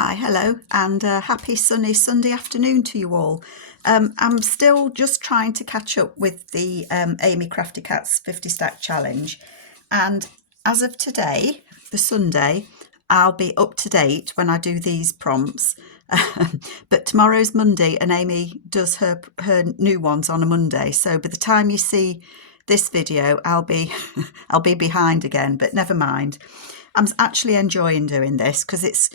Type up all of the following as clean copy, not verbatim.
Hi, hello, and happy sunny Sunday afternoon to you all. I'm still just trying to catch up with the Amy Crafty Cat's 50 Stack Challenge, and as of today, the Sunday, I'll be up to date when I do these prompts. But tomorrow's Monday, and Amy does her new ones on a Monday. So by the time you see this video, I'll be I'll be behind again. But never mind. I'm actually enjoying doing this because it's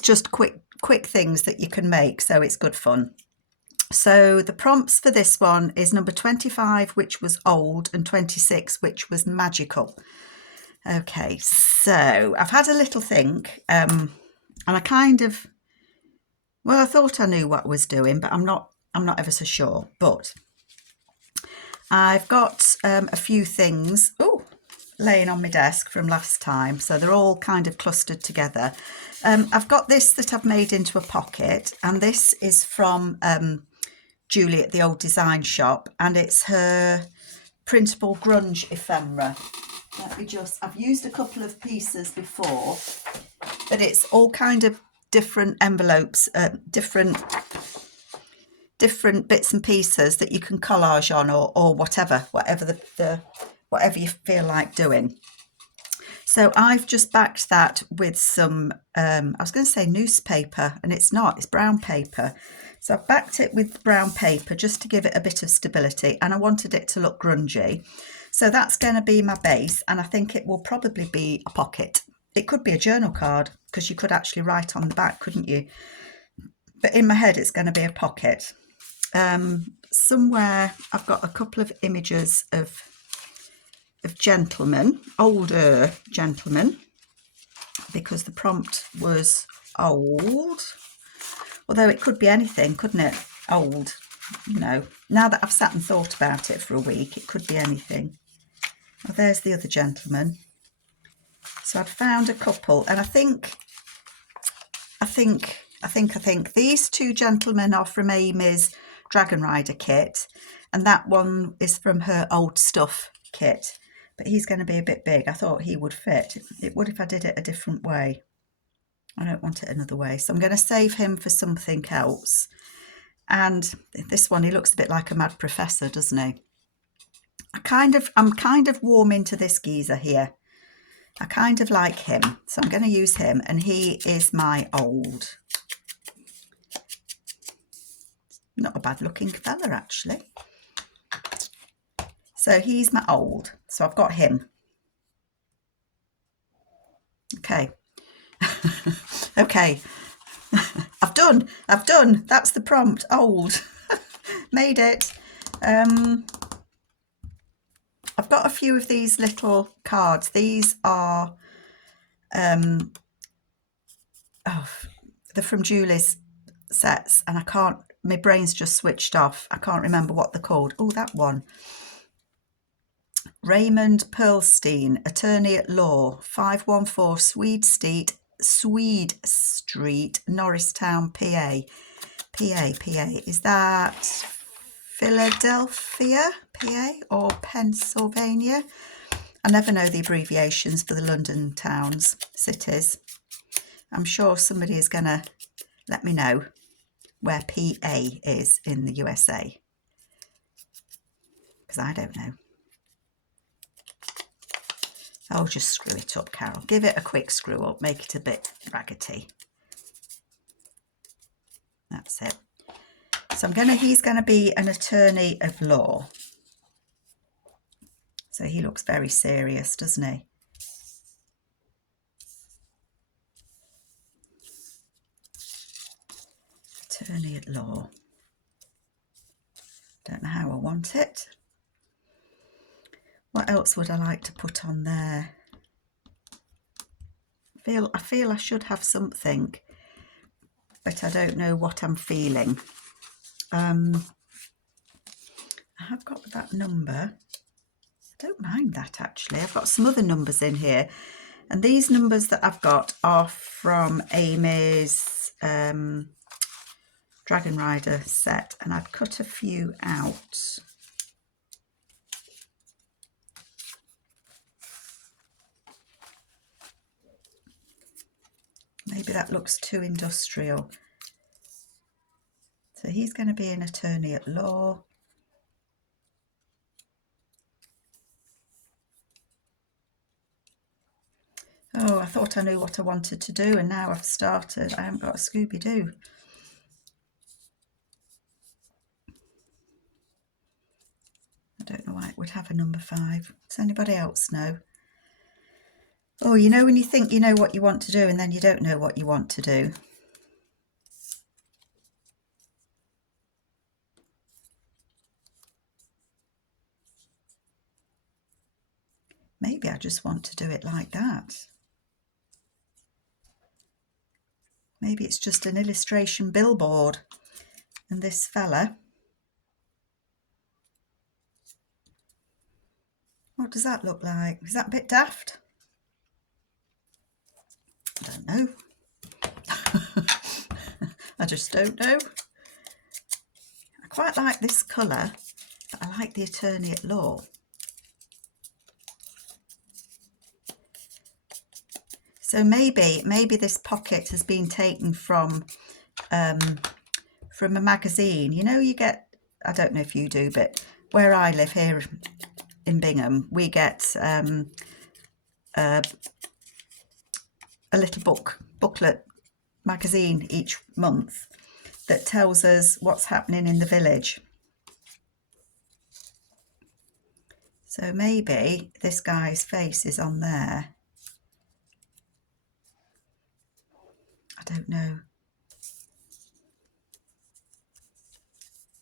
just quick things that you can make, so it's good fun. So the prompts for this one is number 25, which was old, and 26, which was magical. Okay, so I've had a little think, and I I thought I knew what I was doing, but I'm not ever so sure. But I've got a few things laying on my desk from last time, so they're all kind of clustered together. I've got this that I've made into a pocket, and this is from Julie at the Old Design Shop, and it's her printable Grunge ephemera. I've used a couple of pieces before, but it's all kind of different envelopes, different bits and pieces that you can collage on, or whatever you feel like doing. So I've just backed that with some, I was going to say newspaper, and it's not, it's brown paper. So I've backed it with brown paper just to give it a bit of stability, and I wanted it to look grungy. So that's going to be my base, and I think it will probably be a pocket. It could be a journal card, because you could actually write on the back, couldn't you? But in my head, it's going to be a pocket. Somewhere I've got a couple of images of gentlemen, older gentlemen, because the prompt was old, although it could be anything, couldn't it? Old, you know, now that I've sat and thought about it for a week, it could be anything. Well, there's the other gentleman. So I'd found a couple, and I think these two gentlemen are from Amy's Dragon Rider kit, and that one is from her old stuff kit. But he's going to be a bit big. I thought he would fit. It would if I did it a different way. I don't want it another way. So I'm going to save him for something else. And this one, he looks a bit like a mad professor, doesn't he? I'm kind of warming to this geezer here. I kind of like him. So I'm going to use him. And he is my old. Not a bad looking fella, actually. So he's my old. So I've got him. Okay. Okay. I've done. That's the prompt. Old. Made it. I've got a few of these little cards. These are they're from Julie's sets, and my brain's just switched off. I can't remember what they're called. Oh, that one. Raymond Pearlstein, attorney at law, 514 Swede Street, Norristown, PA. Is that Philadelphia, PA, or Pennsylvania? I never know the abbreviations for the London towns, cities. I'm sure somebody is going to let me know where PA is in the USA, because I don't know. Oh, just screw it up, Carol. Give it a quick screw up. Make it a bit raggedy. That's it. So he's going to be an attorney of law. So he looks very serious, doesn't he? Attorney at law. Don't know how I want it. What else would I like to put on there? I feel I should have something, but I don't know what I'm feeling. I have got that number. I don't mind that, actually. I've got some other numbers in here, and these numbers that I've got are from Amy's Dragon Rider set, and I've cut a few out. Maybe that looks too industrial. So he's going to be an attorney at law. Oh, I thought I knew what I wanted to do, and now I've started. I haven't got a Scooby-Doo. I don't know why it would have a number 5. Does anybody else know? Oh, you know when you think you know what you want to do and then you don't know what you want to do? Maybe I just want to do it like that. Maybe it's just an illustration billboard. And this fella, what does that look like? Is that a bit daft? I don't know. I just don't know. I quite like this colour, but I like the attorney at law. So maybe this pocket has been taken from a magazine. You know, you get, I don't know if you do, but where I live here in Bingham, we get a little booklet magazine each month that tells us what's happening in the village. So maybe this guy's face is on there. I don't know.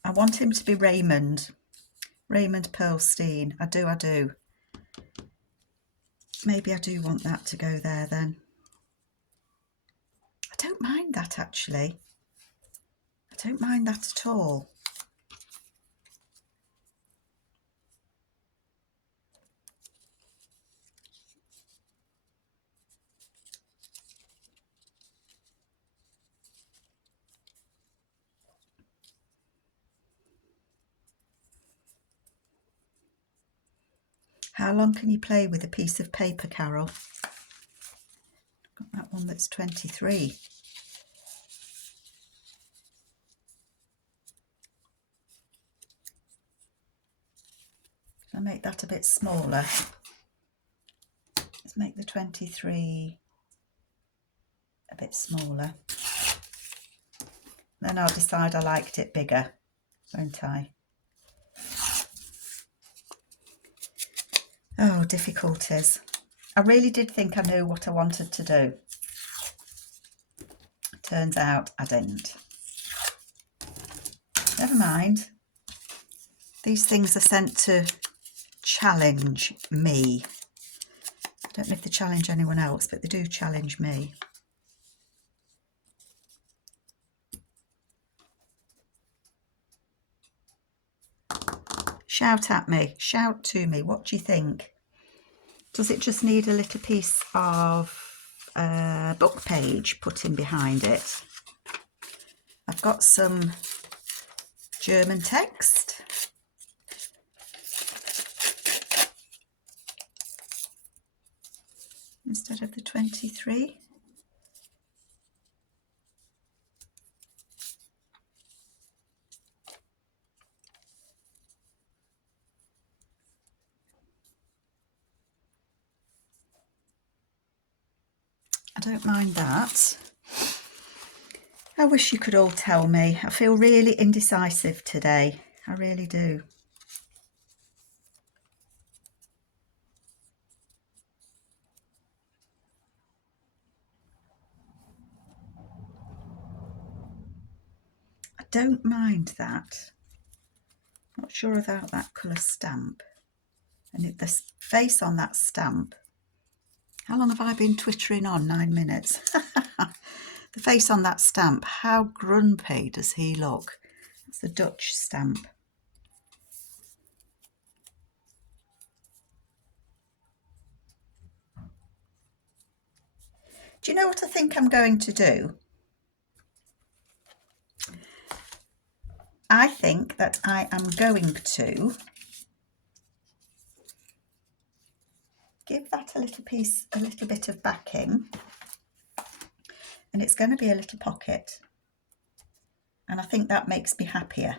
I want him to be Raymond Pearlstein. I do. Maybe I do want that to go there then. I don't mind that actually. I don't mind that at all. How long can you play with a piece of paper, Carol? Got that one that's 23. I'll make that a bit smaller. Let's make the 23 a bit smaller. Then I'll decide I liked it bigger, won't I? Oh, difficulties. I really did think I knew what I wanted to do. Turns out I didn't. Never mind. These things are sent to challenge me. I don't know if they challenge anyone else, but they do challenge me. Shout at me, shout to me, what do you think? Does it just need a little piece of book page put in behind it? I've got some German text. Instead of the 23. I don't mind that. I wish you could all tell me. I feel really indecisive today. I really do. I don't mind that. Not sure about that colour stamp. And the face on that stamp. How long have I been twittering on? 9 minutes. The face on that stamp. How grumpy does he look? It's the Dutch stamp. Do you know what I think I'm going to do? I think that I am going to give that a little bit of backing, and it's going to be a little pocket, and I think that makes me happier.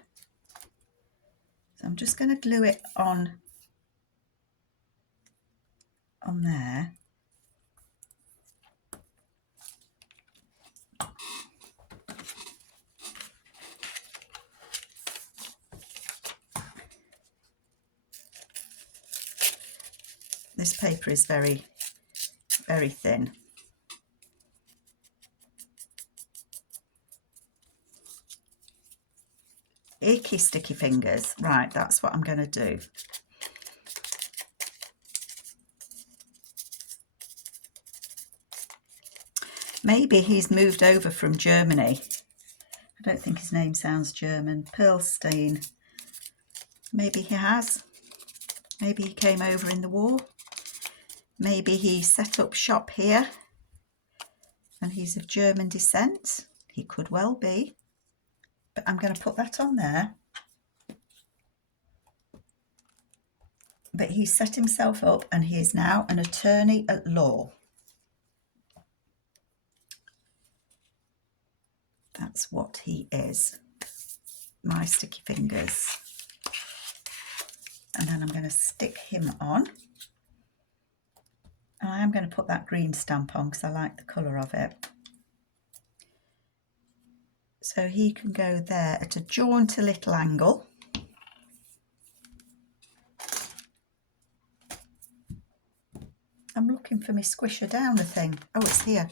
So I'm just going to glue it on there. This paper is very, very thin. Icky sticky fingers. Right, that's what I'm going to do. Maybe he's moved over from Germany. I don't think his name sounds German. Pearlstein. Maybe he has. Maybe he came over in the war. Maybe he set up shop here and he's of German descent. He could well be. But I'm going to put that on there. But he's set himself up and he is now an attorney at law. That's what he is. My sticky fingers. And then I'm going to stick him on. And I am going to put that green stamp on because I like the colour of it. So he can go there at a jaunty little angle. I'm looking for my squisher downer thing. Oh, it's here.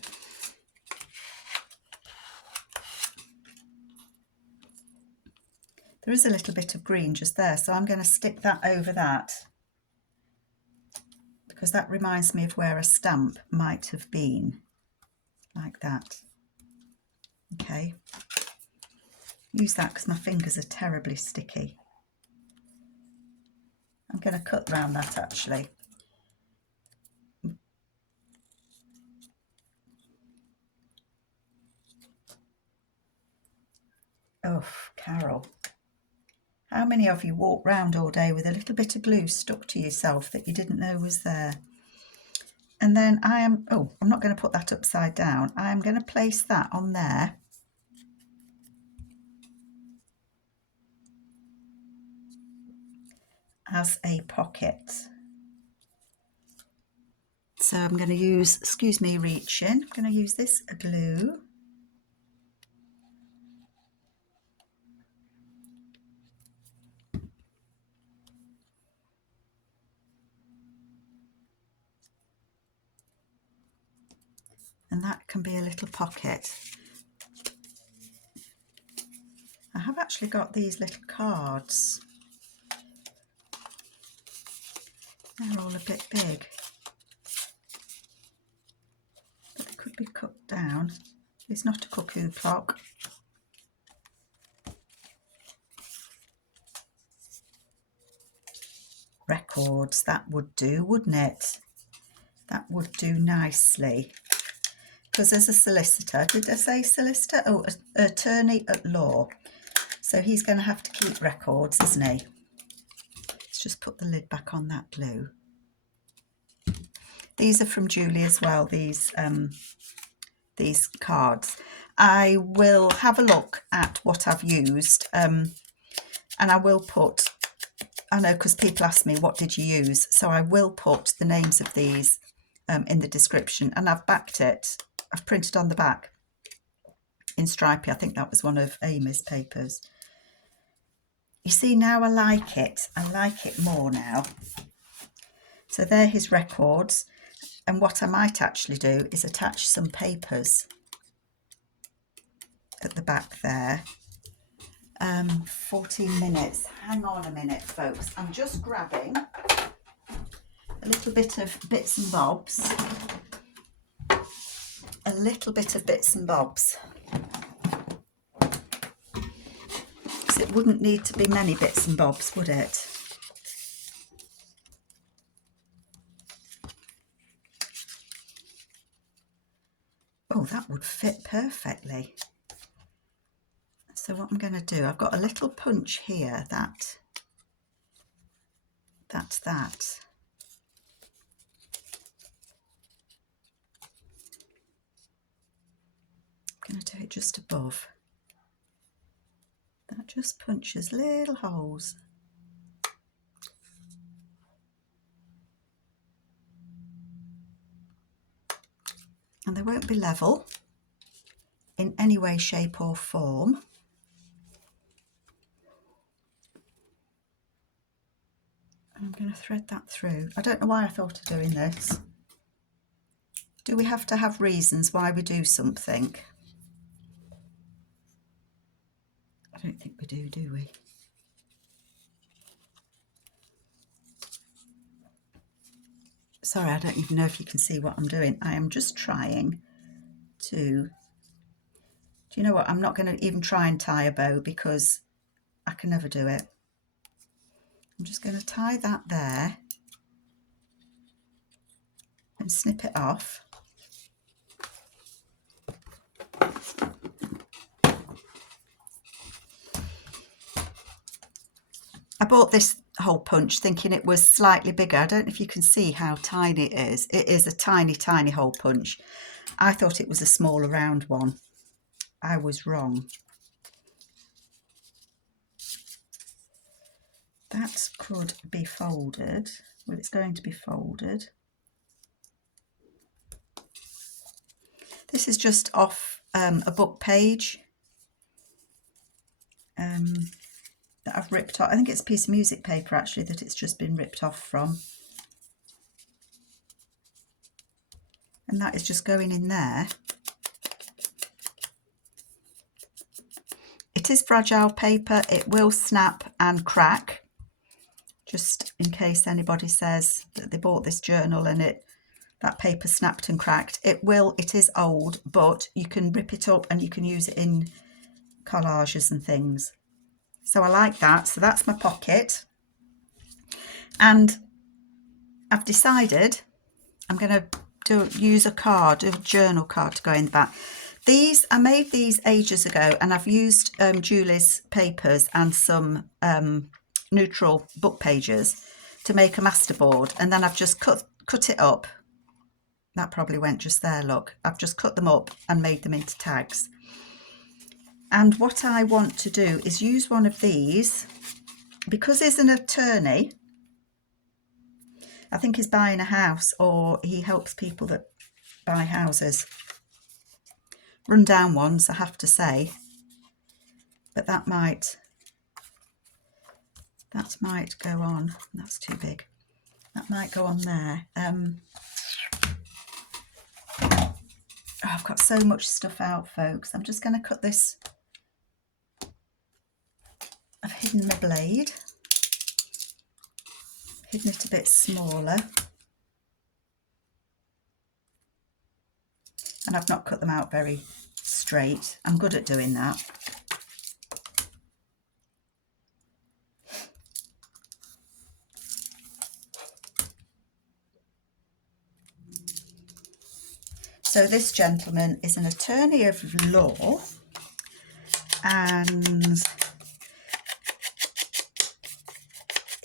There is a little bit of green just there, so I'm going to stick that over that because that reminds me of where a stamp might have been, like that. Okay, use that because my fingers are terribly sticky. I'm going to cut round that actually. Oh, Carol. How many of you walk round all day with a little bit of glue stuck to yourself that you didn't know was there? And then I'm not going to put that upside down. I'm going to place that on there. As a pocket. So I'm going to use, excuse me reaching, I'm going to use this glue. And that can be a little pocket. I have actually got these little cards. They're all a bit big. But they could be cut down. It's not a cuckoo clock. Records, that would do, wouldn't it? That would do nicely. Because as a solicitor, did I say solicitor? Oh, attorney at law. So he's going to have to keep records, isn't he? Let's just put the lid back on that glue. These are from Julie as well, these cards. I will have a look at what I've used and I will put, I know because people ask me what did you use, so I will put the names of these in the description, and I've backed it. I've printed on the back in stripy. I think that was one of Amy's papers. You see, now I like it. I like it more now. So they're his records. And what I might actually do is attach some papers at the back there. 14 minutes. Hang on a minute, folks. I'm just grabbing a little bit of bits and bobs. A little bit of bits and bobs. Because it wouldn't need to be many bits and bobs, would it? Oh, that would fit perfectly. So what I'm going to do, I've got a little punch here, that's that. going to do it just above. That just punches little holes. And they won't be level in any way, shape or form. I'm going to thread that through. I don't know why I thought of doing this. Do we have to have reasons why we do something? I don't think we do we? Sorry, I don't even know if you can see what I'm doing. I am just trying to... Do you know what? I'm not going to even try and tie a bow because I can never do it. I'm just going to tie that there and snip it off. I bought this hole punch thinking it was slightly bigger. I don't know if you can see how tiny it is. It is a tiny, tiny hole punch. I thought it was a smaller round one. I was wrong. That could be folded. Well, it's going to be folded. This is just off a book page that I've ripped off. I think it's a piece of music paper actually that it's just been ripped off from. And that is just going in there. It is fragile paper. It will snap and crack. Just in case anybody says that they bought this journal and that paper snapped and cracked. It is old, but you can rip it up and you can use it in collages and things. So I like that. So that's my pocket. And I've decided I'm going to use a journal card to go in the back. I made these ages ago, and I've used Julie's papers and some neutral book pages to make a masterboard, and then I've just cut it up. That probably went just there, look. I've just cut them up and made them into tags. And what I want to do is use one of these, because he's an attorney. I think he's buying a house, or he helps people that buy houses. Run down ones, I have to say, but that might go on. That's too big. That might go on there. Oh, I've got so much stuff out, folks. I'm just going to cut this. I've hidden my blade, hidden it a bit smaller, and I've not cut them out very straight. I'm good at doing that. So this gentleman is an attorney of law, and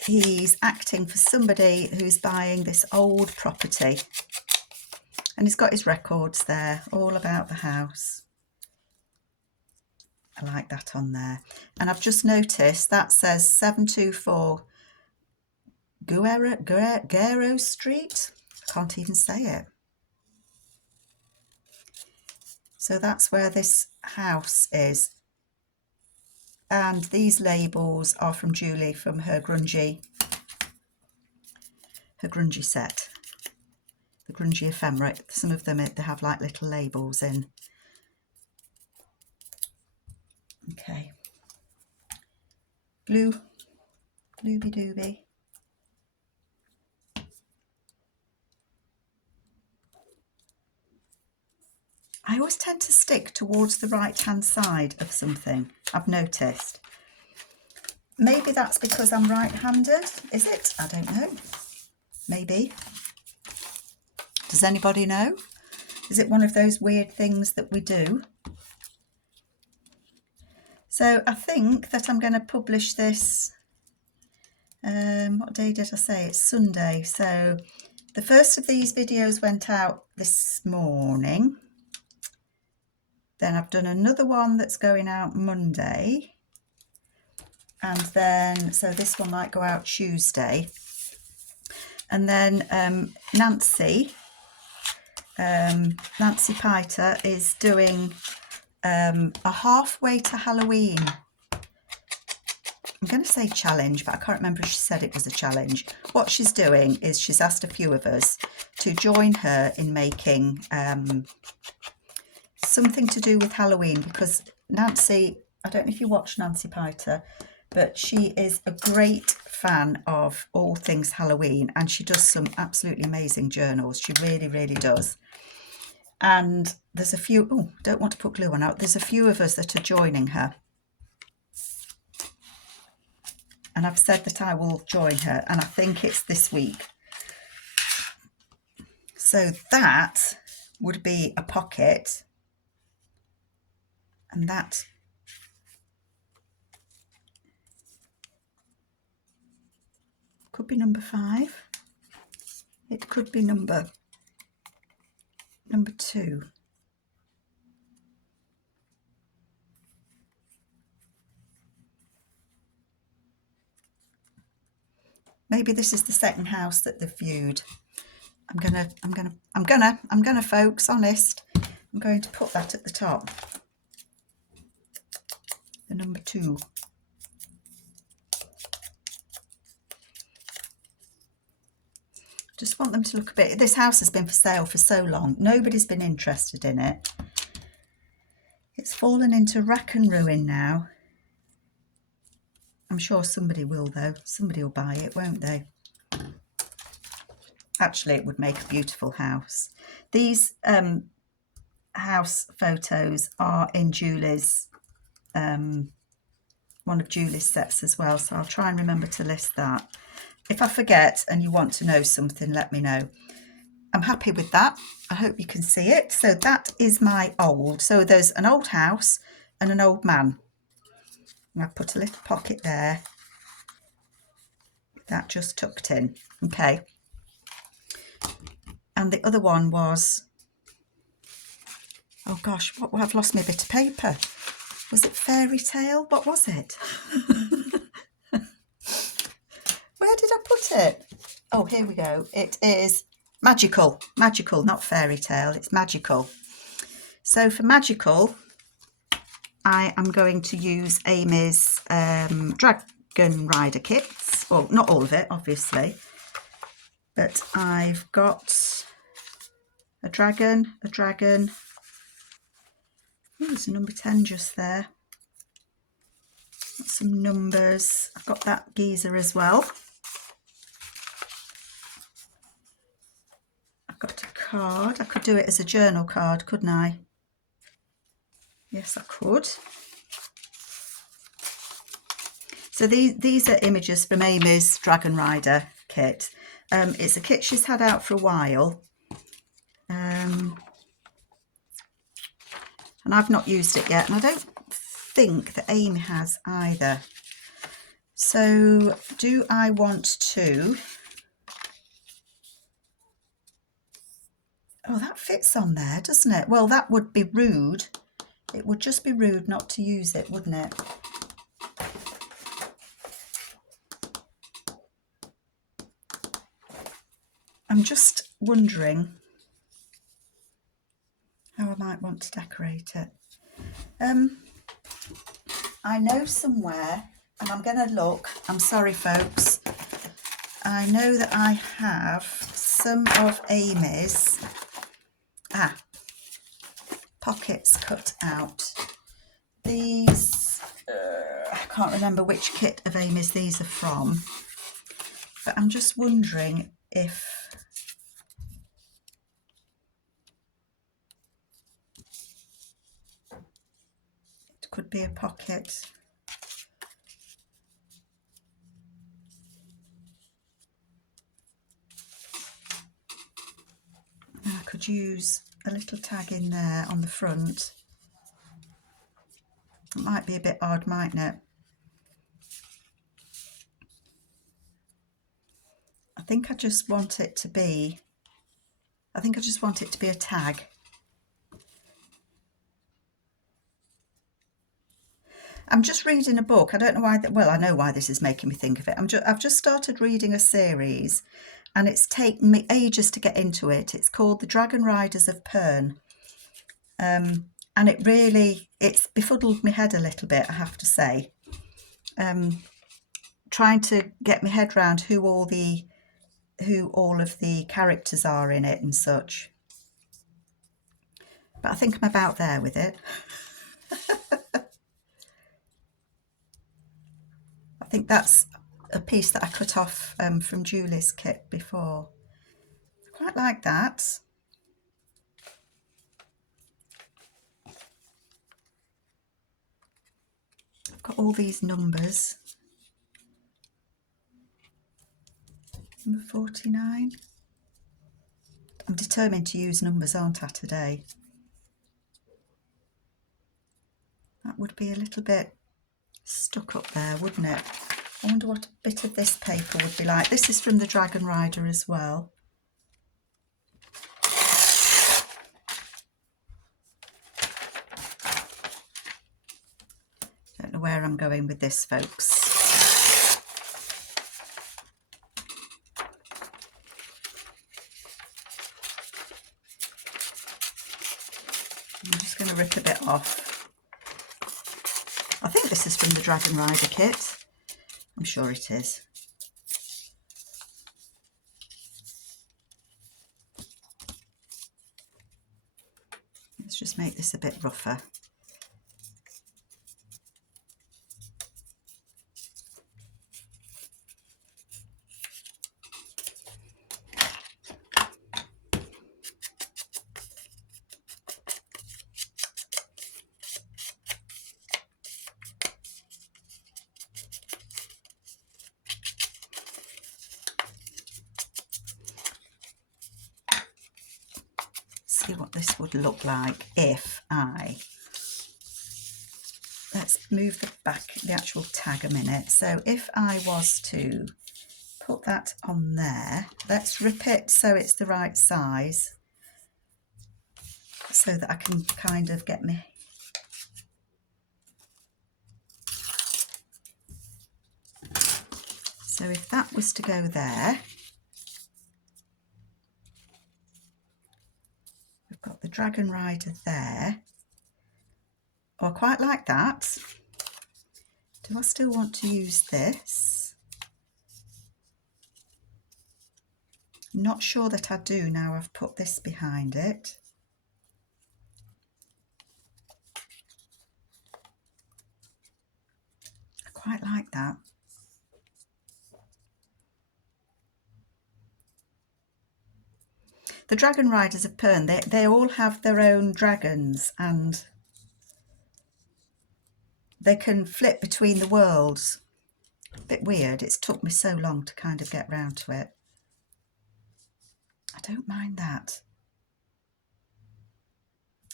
he's acting for somebody who's buying this old property, and he's got his records there all about the house. I like that on there. And I've just noticed that says 724 Guerrero Street. I can't even say it. So that's where this house is. And these labels are from Julie, from her Grunge set. The Grunge ephemera. Some of them, they have like little labels in. Okay. Glooby dooby. I always tend to stick towards the right hand side of something, I've noticed. Maybe that's because I'm right-handed, is it? I don't know. Maybe. Does anybody know? Is it one of those weird things that we do? So I think that I'm going to publish this, what day did I say? It's Sunday. So the first of these videos went out this morning. Then I've done another one that's going out Monday. And then, so this one might go out Tuesday. And then Nancy Piter is doing a halfway to Halloween. I'm going to say challenge, but I can't remember if she said it was a challenge. What she's doing is she's asked a few of us to join her in making something to do with Halloween, because Nancy, I don't know if you watch Nancy Piter, but she is a great fan of all things Halloween, and she does some absolutely amazing journals. She really, really does. And there's a few, oh, don't want to put glue on out. There's a few of us that are joining her. And I've said that I will join her, and I think it's this week. So that would be a pocket, and that could be number 5. It could be number 2. Maybe this is the second house that they've viewed. I'm gonna, folks, honest. I'm going to put that at the top. The number 2. Just want them to look a bit. This house has been for sale for so long. Nobody's been interested in it. It's fallen into rack and ruin now. I'm sure somebody will, though. Somebody will buy it, won't they? Actually, it would make a beautiful house. These house photos are in Julie's, one of Julie's sets as well. So I'll try and remember to list that. If I forget and you want to know something, let me know. I'm happy with that. I hope you can see it. So that is my old. So there's an old house and an old man. And I've put a little pocket there. That just tucked in. Okay. And the other one was, oh gosh, what? I've lost my bit of paper. Was it fairy tale? What was it? Where did I put it? Oh, here we go. It is magical. Magical, not fairy tale. It's magical. So for magical, I am going to use Amy's Dragon Rider kits. Well, not all of it, obviously. But I've got a dragon. Oh, there's a number 10 just there. Got some numbers. I've got that geezer as well. I've got a card. I could do it as a journal card, couldn't I? Yes, I could. So these are images from Amy's Dragon Rider kit. It's a kit she's had out for a while. And I've not used it yet. And I don't think that Amy has either. So do I want to... Oh, that fits on there, doesn't it? Well, that would be rude. It would just be rude not to use it, wouldn't it? I'm just wondering how I might want to decorate it. I know somewhere, and I'm going to look. I'm sorry, folks. I know that I have some of Amy's pockets cut out. These, I can't remember which kit of Amy's these are from, but I'm just wondering if it could be a pocket. I could use a little tag in there on the front. It might be a bit odd, mightn't it? I think I just want it to be a tag. I'm just reading a book. I don't know why, well, I know why this is making me think of it. I've just started reading a series and it's taken me ages to get into it. It's called The Dragon Riders of Pern. And it's befuddled my head a little bit, I have to say. Trying to get my head around who all of the characters are in it and such. But I think I'm about there with it. I think that's a piece that I cut off from Julie's kit before. I quite like that. I've got all these numbers. Number 49. I'm determined to use numbers, aren't I, today? That would be a little bit stuck up there, wouldn't it? I wonder what a bit of this paper would be like. This is from the Dragon Rider as well. Don't know where I'm going with this, folks. I'm just going to rip a bit off. I think this is from the Dragon Rider kit. I'm sure it is. Let's just make this a bit rougher. See what this would look like if let's move the actual tag a minute. So if I was to put that on there, let's rip it so it's the right size so that I can kind of get me. So if that was to go there, we've got the Dragon Rider there. Oh, I quite like that. Do I still want to use this? Not sure that I do now I've put this behind it. I quite like that. The Dragon Riders of Pern, they all have their own dragons and they can flip between the worlds. A bit weird. It's took me so long to kind of get round to it. I don't mind that.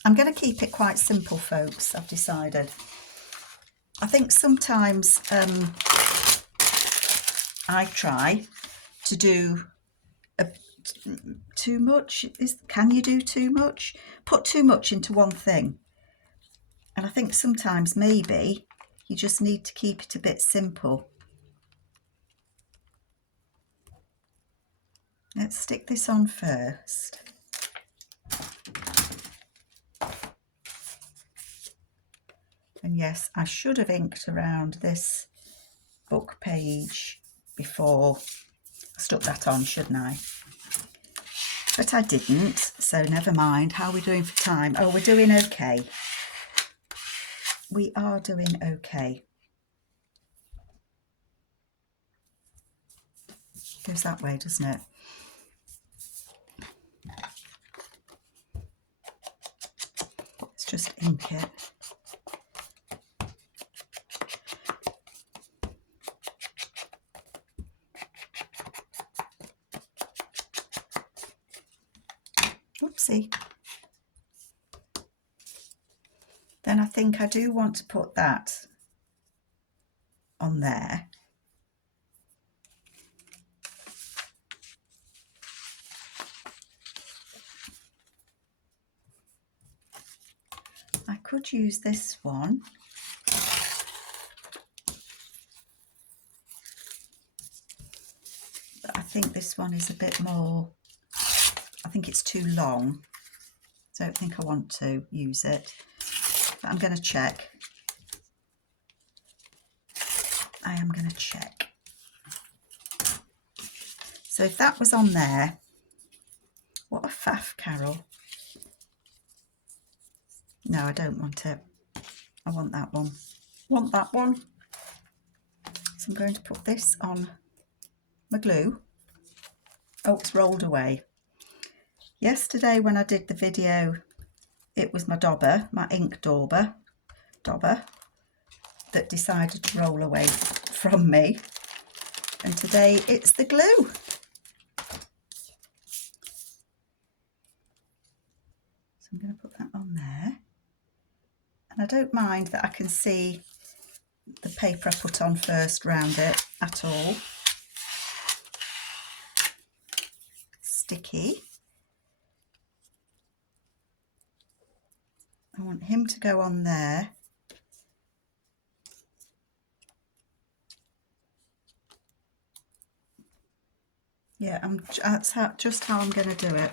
I'm going to keep it quite simple, folks, I've decided. I think sometimes I try to do too much. Can you do too much? Put too much into one thing. And I think sometimes maybe you just need to keep it a bit simple. Let's stick this on first. And yes, I should have inked around this book page before I stuck that on, shouldn't I? But I didn't, so never mind. How are we doing for time? Oh, we're doing okay. We are doing okay. Goes that way, doesn't it? Let's just ink it. Oopsie. Then I think I do want to put that on there. I could use this one think this one is a bit more, I think it's too long. I don't think I want to use it, but I'm going to check. I am going to check. So if that was on there, what a faff, Carol. No, I don't want it. I want that one. Want that one. So I'm going to put this on my glue. Oh, it's rolled away. Yesterday when I did the video, it was my dauber, my ink dauber, that decided to roll away from me. And today it's the glue. So I'm going to put that on there. And I don't mind that I can see the paper I put on first round it at all. Sticky. I want him to go on there. Yeah, that's just how I'm going to do it.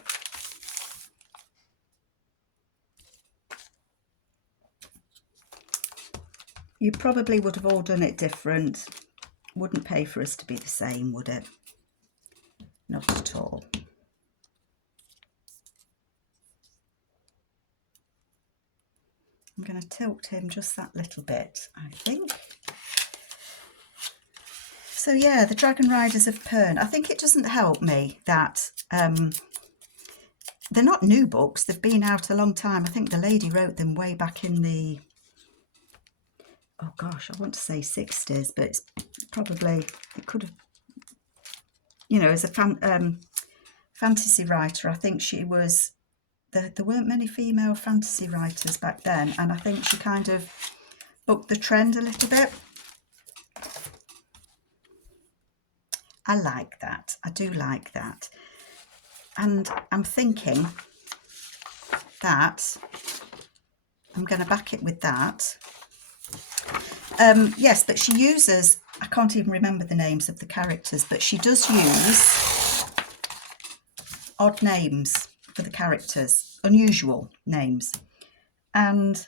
You probably would have all done it different. Wouldn't pay for us to be the same, would it? Not at all. I'm going to tilt him just that little bit, I think. So yeah, the Dragon Riders of Pern. I think it doesn't help me that they're not new books. They've been out a long time. I think the lady wrote them way back in the, oh gosh, I want to say 60s, but it's probably, it could have, you know, as a fantasy writer, I think she was, there weren't many female fantasy writers back then, and I think she kind of bucked the trend a little bit. I like that. I do like that. And I'm thinking that I'm going to back it with that. Yes, but she uses, I can't even remember the names of the characters, but she does use odd names for the characters, unusual names. And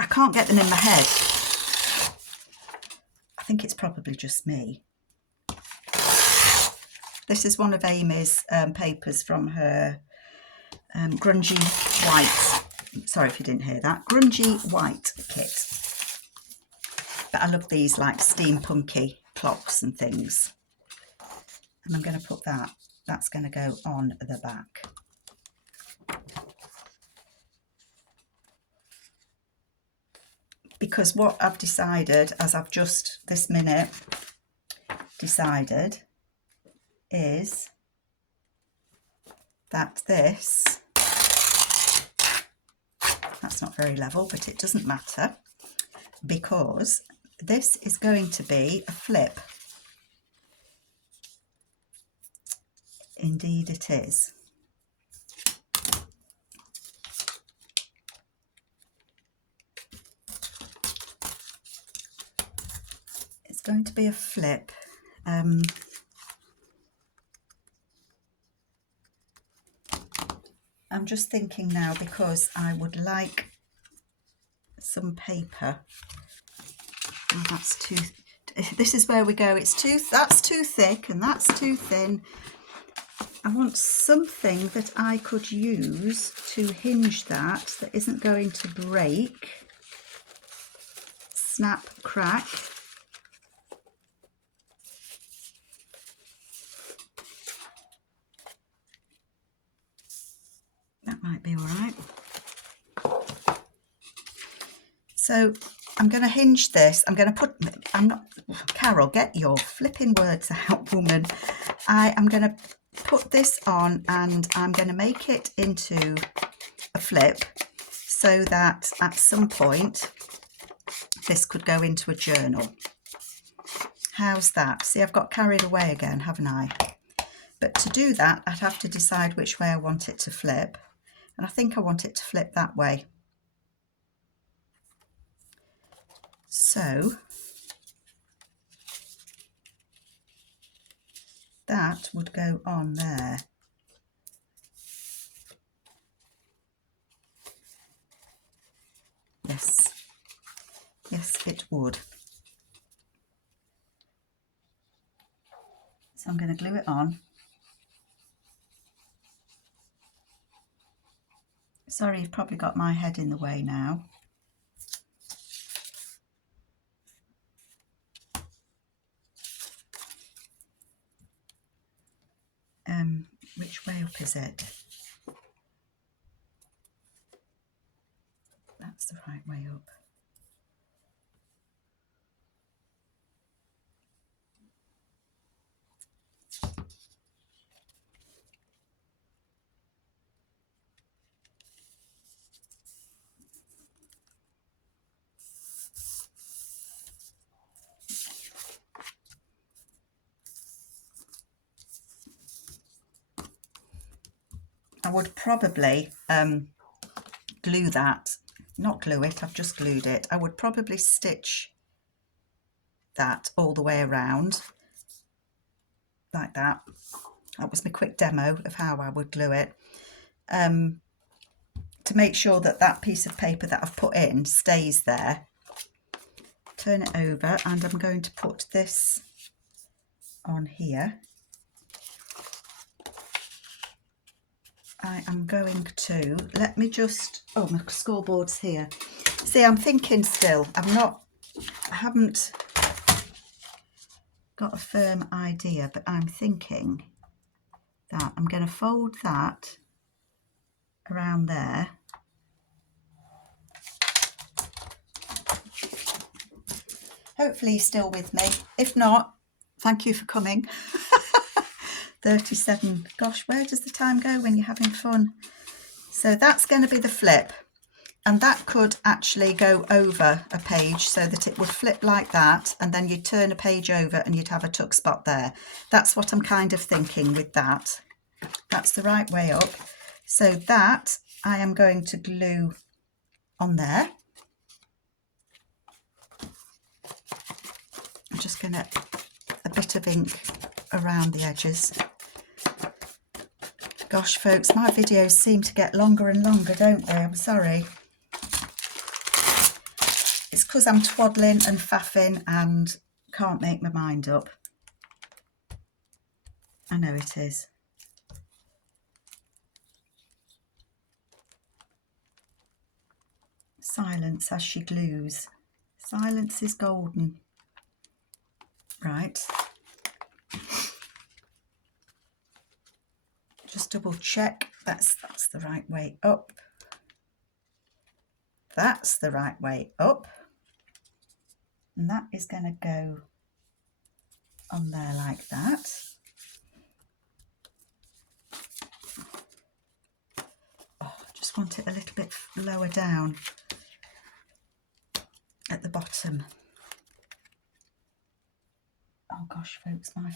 I can't get them in my head. I think it's probably just me. This is one of Amy's papers from her Grungy White. Sorry if you didn't hear that. Grungy White kit. But I love these like steampunky clocks and things. And I'm going to put that. That's going to go on the back. Because what I've decided, as I've just this minute decided, is that this, that's not very level, but it doesn't matter, because this is going to be a flip. Indeed it is. It's going to be a flip. I'm just thinking now, because I would like some paper. Oh, that's too, this is where we go. It's too, that's too thick and that's too thin. I want something that I could use to hinge that isn't going to break, snap, crack. That might be all right. So I'm going to hinge this. I'm going to put, I'm not, Carol, get your flipping words out, woman. I am going to put this on and I'm going to make it into a flip so that at some point this could go into a journal. How's that? See, I've got carried away again, haven't I? But to do that, I'd have to decide which way I want it to flip. And I think I want it to flip that way. So that would go on there. Yes, yes it would. So I'm going to glue it on. Sorry, you've probably got my head in the way now. Which way up is it? That's the right way up. I would probably glue that, not glue it, I've just glued it. I would probably stitch that all the way around like that. That was my quick demo of how I would glue it, to make sure that that piece of paper that I've put in stays there. Turn it over, and I'm going to put this on here. I am going to, let me just, oh, my scoreboard's here. See, I'm thinking still, I haven't got a firm idea, but I'm thinking that I'm going to fold that around there. Hopefully you're still with me. If not, thank you for coming. 37. Gosh, where does the time go when you're having fun? So that's going to be the flip, and that could actually go over a page so that it would flip like that, and then you'd turn a page over and you'd have a tuck spot there. That's what I'm kind of thinking with that. That's the right way up. So that I am going to glue on there. I'm just going to a bit of ink around the edges. Gosh, folks, my videos seem to get longer and longer, don't they? I'm sorry. It's because I'm twaddling and faffing and can't make my mind up. I know it is. Silence as she glues. Silence is golden. Right. Just double check that's the right way up. That's the right way up. And that is going to go on there like that. Oh, I just want it a little bit lower down at the bottom. Oh gosh, folks, my